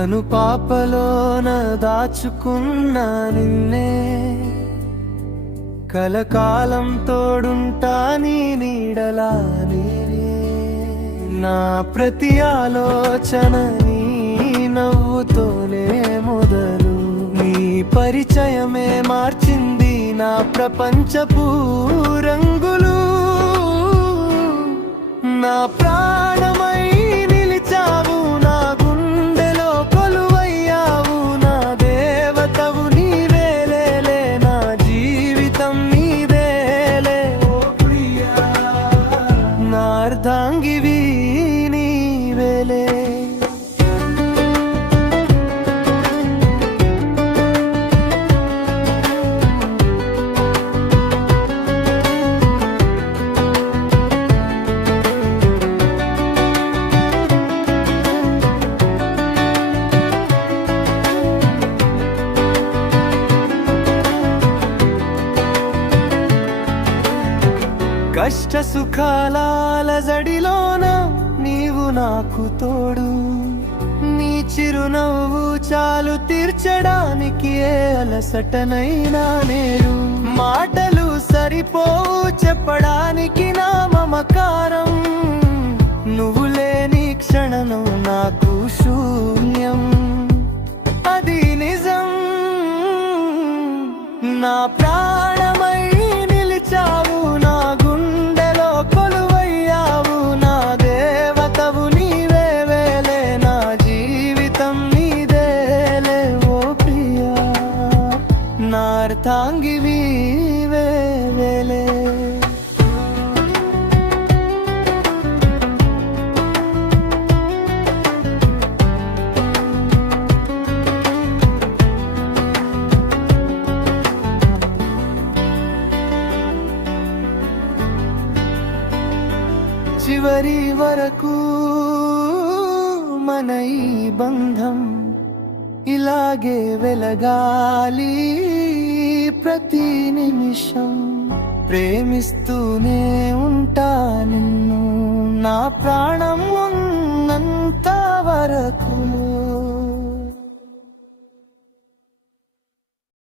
కను పాపలోన దాచుకున్న నిన్నే కలకాలం తోడుంటా నీ నీడలా నేనే. నా ప్రతి ఆలోచన నీ నవ్వుతోనే మొదలు, నీ పరిచయమే మార్చింది నా ప్రపంచపు రంగులు. నా ప్రాణమై నిలిచావు, నా గుండెలో కొలువయ్యావు, నా దేవతవు నీవేలే, నా జీవితం నీదేలే. ఓ ప్రియా, నా అర్ధాంగివి నీవేలే. కష్ట సుఖాల అలజడిలోన నీవు నాకు తోడు, నీ చిరునవ్వు చాలు తీర్చడానికి ఏ అలసటనైనా నేడు. మాటలు సరిపోవు చెప్పడానికి నా మమకారం, నువ్వు లేని క్షణం నాకు శూన్యం, అది నిజం. నా ప్రాణమై నిలిచావు, నా గుండెలో కొలువయ్యావు, నా దేవతవు నీవేలే, నా జీవితం నీదేలే. ఓ ప్రియా, నా అర్ధాంగివి నీవేలే. చివరి వరకు మన ఈ బంధం ఇలాగే వెలగాలి, ప్రతి నిమిషం ప్రేమిస్తూనే ఉంటా నిన్ను, నా ప్రాణం ఉన్నంత వరకు.